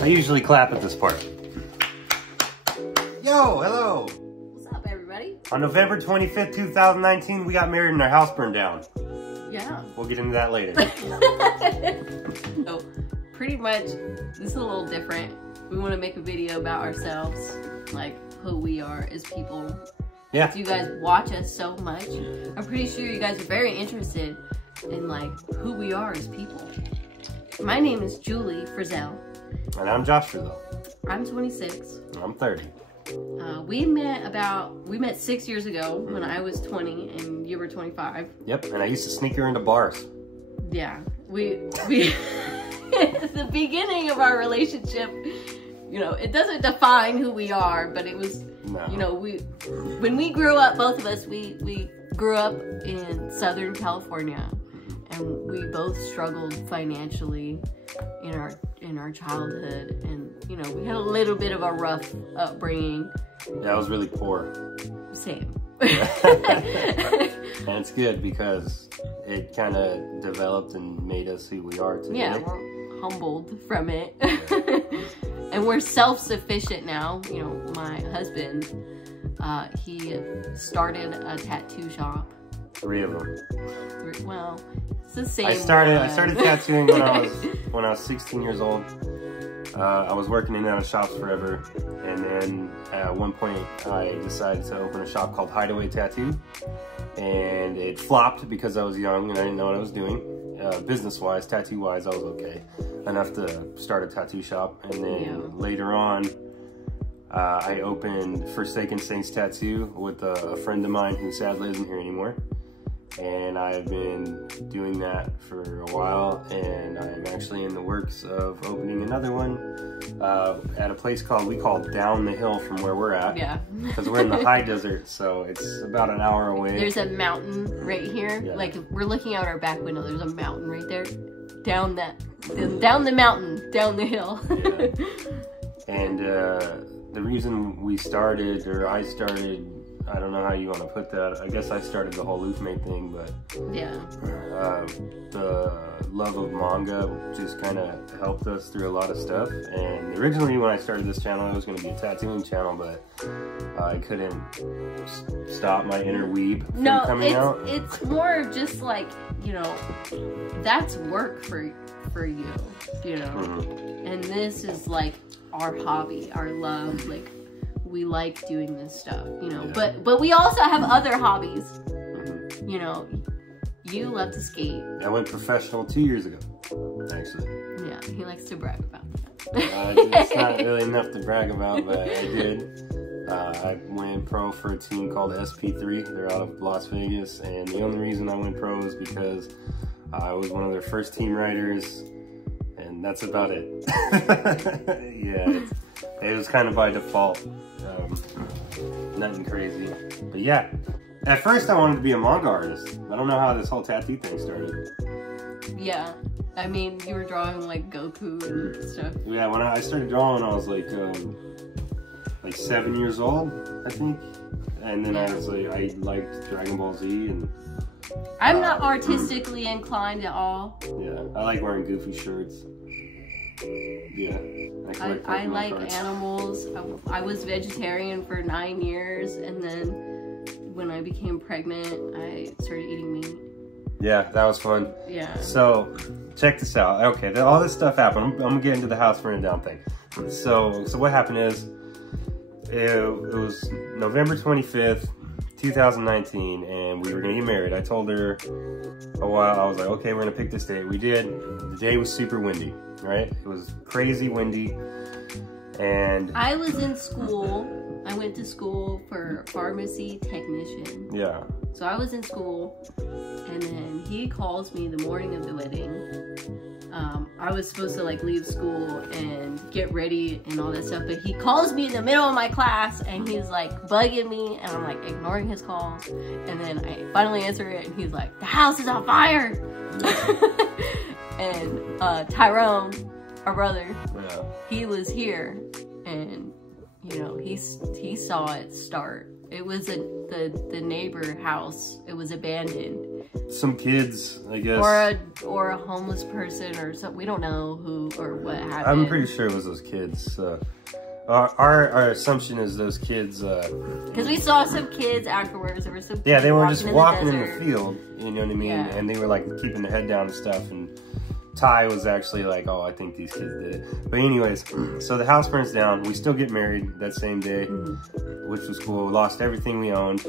I usually clap at this part. Yo, hello. What's up, everybody? On November 25th, 2019, we got married and our house burned down. Yeah. We'll get into that later. So, pretty much, this is a little different. We want to make a video about ourselves, like who we are as people. Yeah. If you guys watch us so much, I'm pretty sure you guys are very interested in like who we are as people. My name is Julie Frizzell. And I'm Josh Frizzell. I'm 26. I'm 30. We met 6 years ago when I was 20 and you were 25. Yep, and I used to sneak her into bars. Yeah, we at the beginning of our relationship, you know, it doesn't define who we are, but it was, you know, when we grew up, both of us, we grew up in Southern California, and we both struggled financially in our childhood, and you know, we had a little bit of a rough upbringing. Yeah, I was really poor. Same. And it's good because it kind of developed and made us who we are today. Yeah, we're humbled from it. And we're self-sufficient now. You know, my husband, he started a tattoo shop. 3 of them. Well, it's the same. I started tattooing when I was 16 years old. I was working in and out of shops forever, and then at one point I decided to open a shop called Hideaway Tattoo, and it flopped because I was young and I didn't know what I was doing. Business-wise, tattoo-wise, I was okay enough to start a tattoo shop, and then later on I opened Forsaken Saints Tattoo with a friend of mine who sadly isn't here anymore. And I've been doing that for a while, and I'm actually in the works of opening another one at a place we call Down the Hill from where we're at. Yeah. Because we're in the high desert, so it's about an hour away. There's a mountain right here. Yeah. Like, we're looking out our back window. There's a mountain right there. Down the mountain, down the hill. Yeah. And the reason I started, I don't know how you want to put that. I guess I started the whole Luffmeat thing, but yeah, the love of manga just kind of helped us through a lot of stuff. And originally, when I started this channel, it was going to be a tattooing channel, but I couldn't stop my inner weeb from coming out. It's more just like, you know, that's work for you, you know, and this is like our hobby, our love, like. We like doing this stuff, you know, but we also have other hobbies. You know, you love to skate. I went professional 2 years ago, actually. Yeah, he likes to brag about that. It's not really enough to brag about, but I did. I went pro for a team called SP3. They're out of Las Vegas, and the only reason I went pro is because I was one of their first team riders, and that's about it. Yeah, it was kind of by default. Nothing crazy, but yeah, at first I wanted to be a manga artist. I don't know how this whole tattoo thing started. Yeah, I mean, you were drawing like Goku and stuff. Yeah, when I started drawing, I was like 7 years old, I think, and then I liked Dragon Ball Z, and I'm not artistically inclined at all. Yeah, I like wearing goofy shirts. Yeah, I like animals. I was vegetarian for 9 years, and then when I became pregnant, I started eating meat. Yeah, that was fun. Yeah. So, check this out. Okay, all this stuff happened. I'm gonna get into the house burning down thing. So what happened is, it was November 25th, 2019, and we were gonna get married. I told her a while. I was like, okay, we're gonna pick this date. We did. The day was super windy. Right? It was crazy windy, and I was in school. I went to school for pharmacy technician. Yeah. So I was in school, and then he calls me the morning of the wedding. I was supposed to like leave school and get ready and all that stuff, but he calls me in the middle of my class, and he's like bugging me, and I'm like ignoring his calls, and then I finally answer it, and he's like, "The house is on fire." And Tyrone, our brother, he was here, and you know, he saw it start, It was the neighbor house. It was abandoned. Some kids, I guess. Or a homeless person or something. We don't know who or what happened. I'm pretty sure it was those kids. Our assumption is those kids. Because we saw some kids afterwards. There were some. Yeah, they were just walking in in the field. You know what I mean? Yeah. And they were like keeping their head down and stuff. And Ty was actually like, "Oh, I think these kids did it." But anyways, so the house burns down. We still get married that same day, which was cool. We lost everything we owned,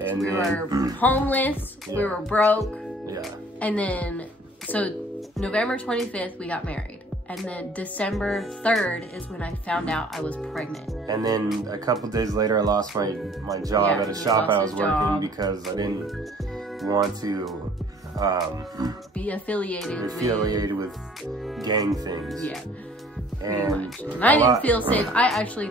and we were homeless. Yeah. We were broke. Yeah. And then, so November 25th, we got married. And then December 3rd is when I found out I was pregnant. And then a couple days later, I lost my job at a shop I was working because I didn't want to be affiliated with gang things. Yeah. And I didn't feel safe. I actually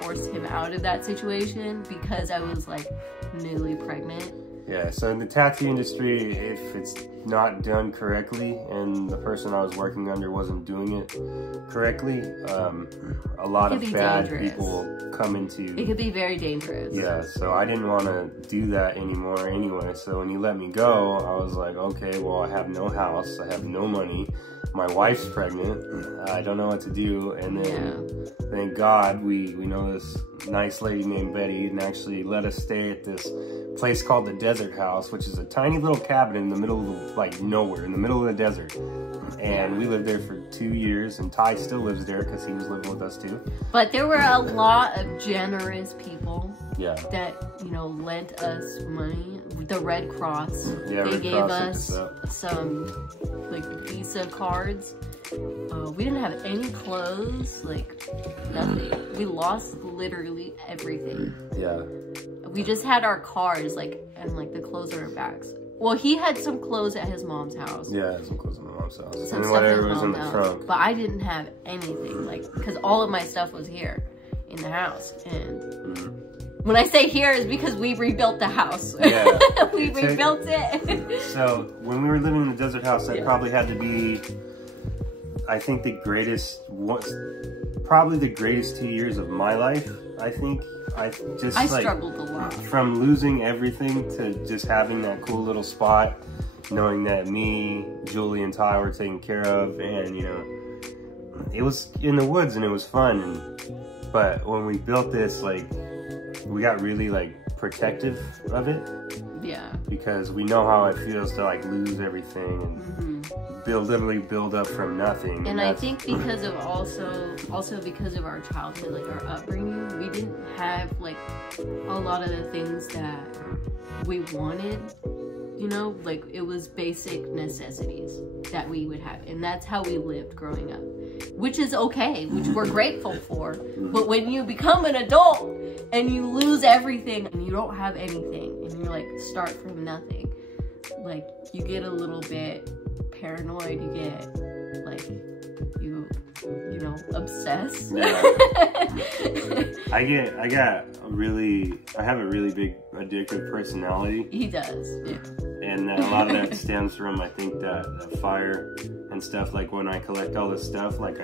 forced him out of that situation because I was like newly pregnant. Yeah, so in the tattoo industry, if it's not done correctly and the person I was working under wasn't doing it correctly, a lot of bad people come into... It could be very dangerous. Yeah, so I didn't want to do that anymore anyway. So when you let me go, I was like, okay, well, I have no house, I have no money, my wife's pregnant, I don't know what to do. And then, thank God, we know this nice lady named Betty and actually let us stay at this place called the Desert House, which is a tiny little cabin in the middle of like nowhere, in the middle of the desert. And we lived there for 2 years, and Ty still lives there because he was living with us too. But there were a lot of generous people that, you know, lent us money. The Red Cross, they gave us some like Visa cards. We didn't have any clothes, like nothing. We lost literally everything. Yeah. We just had our cars, like, and like the clothes in our bags. Well, he had some clothes at his mom's house. Yeah, I had some clothes at my mom's house. Some and whatever was in the trunk. But I didn't have anything, like, because all of my stuff was here in the house. And when I say here, is because we rebuilt the house. Yeah. We rebuilt it. So when we were living in the Desert House, that probably had to be, I think, probably the greatest 2 years of my life, I think. I struggled a lot. From losing everything to just having that cool little spot, knowing that me, Julie, and Ty were taken care of, and, you know, it was in the woods and it was fun. But when we built this, like, we got really, like, protective of it. Yeah. Because we know how it feels to, like, lose everything and literally build up from nothing. And I think because of also because of our childhood, like our upbringing, we didn't have like a lot of the things that we wanted, you know, like it was basic necessities that we would have. And that's how we lived growing up, which is okay, which we're grateful for. But when you become an adult and you lose everything and you don't have anything and you're like start from nothing, like you get a little bit paranoid, you get like you know, obsessed. Yeah. I have a really big addictive personality. He does, yeah. And a lot of that stems from, I think, that fire and stuff. Like when I collect all this stuff, like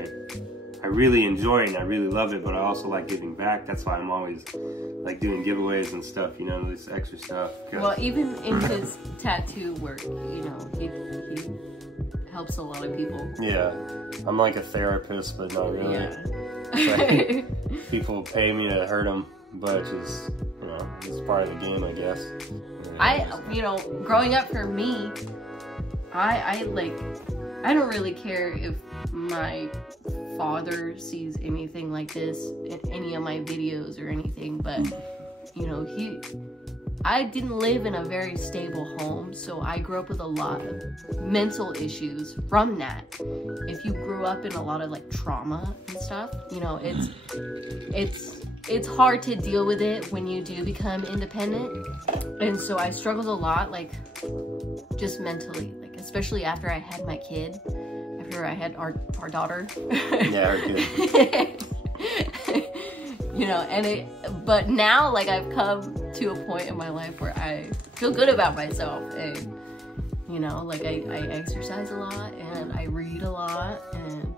I really enjoy it and I really love it, but I also like giving back. That's why I'm always like doing giveaways and stuff, you know, this extra stuff. Well, even in his tattoo work, you know, he helps a lot of people. Yeah, I'm like a therapist, but not really. Yeah. Like, people pay me to hurt them, but just, you know, it's part of the game, I guess. You know, growing up for me, I don't really care if my father sees anything like this in any of my videos or anything, but you know, I didn't live in a very stable home, so I grew up with a lot of mental issues from that. If you grew up in a lot of like trauma and stuff, you know, it's hard to deal with it when you do become independent. And so I struggled a lot, like just mentally, like especially after I had my kid, after I had our daughter. Yeah, our kid. You know, but now, like, I've come to a point in my life where I feel good about myself, and, you know, like, I exercise a lot, and I read a lot, and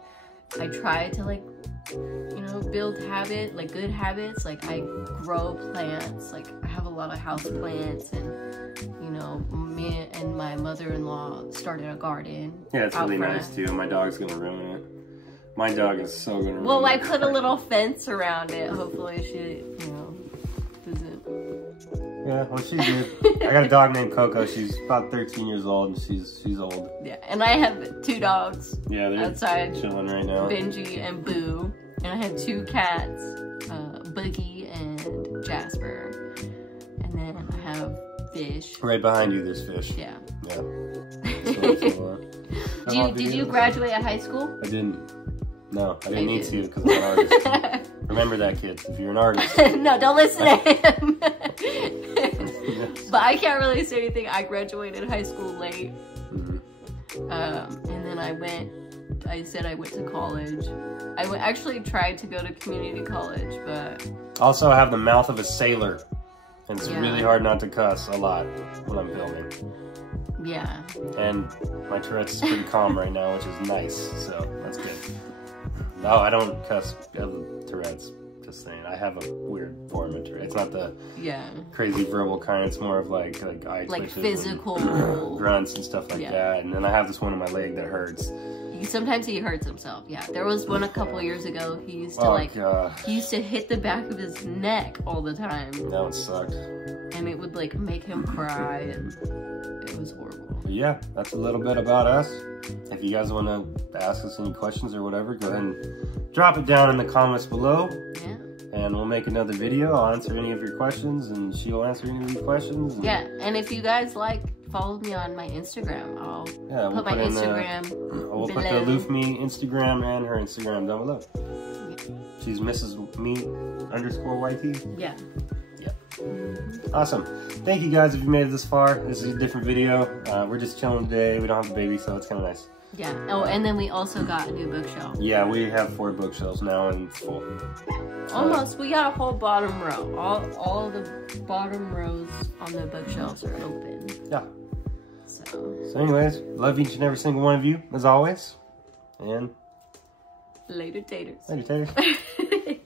I try to like, you know, build like good habits. Like I grow plants. Like I have a lot of house plants, and you know, me and my mother-in-law started a garden. Yeah, it's really nice too. My dog's gonna ruin it. My dog is so gonna ruin it. Well, I put a little fence around it. Hopefully she, you know, doesn't. Yeah, well, she's good. I got a dog named Coco. She's about 13 years old, and she's old. Yeah, and I have 2 dogs. Yeah, they're outside chilling right now. Benji and Boo, and I have 2 cats, Boogie and Jasper, and then I have fish. Right behind you, there's fish. Yeah. Yeah. Did you graduate at high school? I didn't. No, I didn't need to because I'm an artist. Remember that, kids. If you're an artist. No, don't listen to him. But I can't really say anything. I graduated high school late. And then I said I went to college. I actually tried to go to community college, but... Also, I have the mouth of a sailor. And it's really hard not to cuss a lot when I'm filming. Yeah. And my Tourette's is pretty calm right now, which is nice, so that's good. No, I don't cuss Tourette's. Just saying, I have a weird form of Tourette's. It's not the crazy verbal kind. It's more of like eye twitches, physical grunts and stuff like that. And then I have this one on my leg that hurts. Sometimes he hurts himself. Yeah, there was one a couple years ago. He used to he used to hit the back of his neck all the time. That one sucked. And it would like make him cry, and it was horrible. But yeah, that's a little bit about us. If you guys want to ask us any questions or whatever, go ahead and drop it down in the comments below. Yeah. And we'll make another video. I'll answer any of your questions, and she'll answer any of your questions. And and if you guys follow me on my Instagram. I'll put my Instagram we'll put the Luffmeat Instagram and her Instagram down below. She's Mrs. Meat _YT. Yeah. Awesome. Thank you guys if you made it this far. This is a different video. We're just chilling today. We don't have a baby, so it's kind of nice. Yeah. Oh, and then we also got a new bookshelf. Yeah, we have 4 bookshelves now, and it's full. Almost. We got a whole bottom row. All the bottom rows on the bookshelves are open. Yeah. So anyways, love each and every single one of you, as always. And later taters. Later taters.